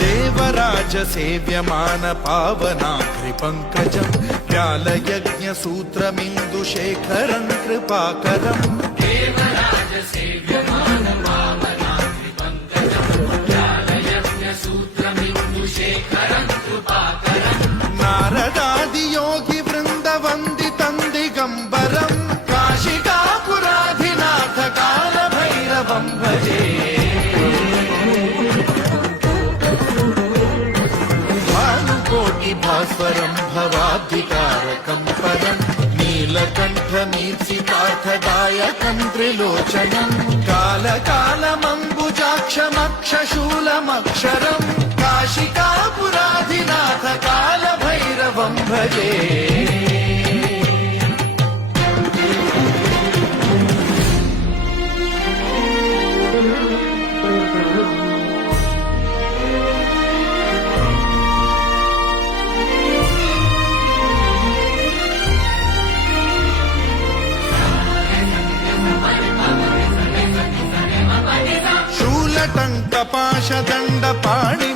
देवराज सेव्यमान पावनाग्रिपङ्कजं व्यालयज्ञसूत्रमिन्दुशेखरं कृपाकरं देवराज सेव्यमान पावनाग्रिपङ्कजं व्यालयज्ञसूत्रमिन्दुशेखरं कृपाकरं नारदादियोगि वृन्दवन्दितं दिगम्बरं काशिकापुराधिनाथ कालभैरवं भजे भास्वरं भवाद्विकारकं परं नीलकण्ठमीर्षितार्थदायकं त्रिलोचनं कालकालमम्बुजाक्षमक्षशूलमक्षरं काशिकापुराधिनाथ कालभैरवं भजे शूलटङ्कपाशदण्डपाणि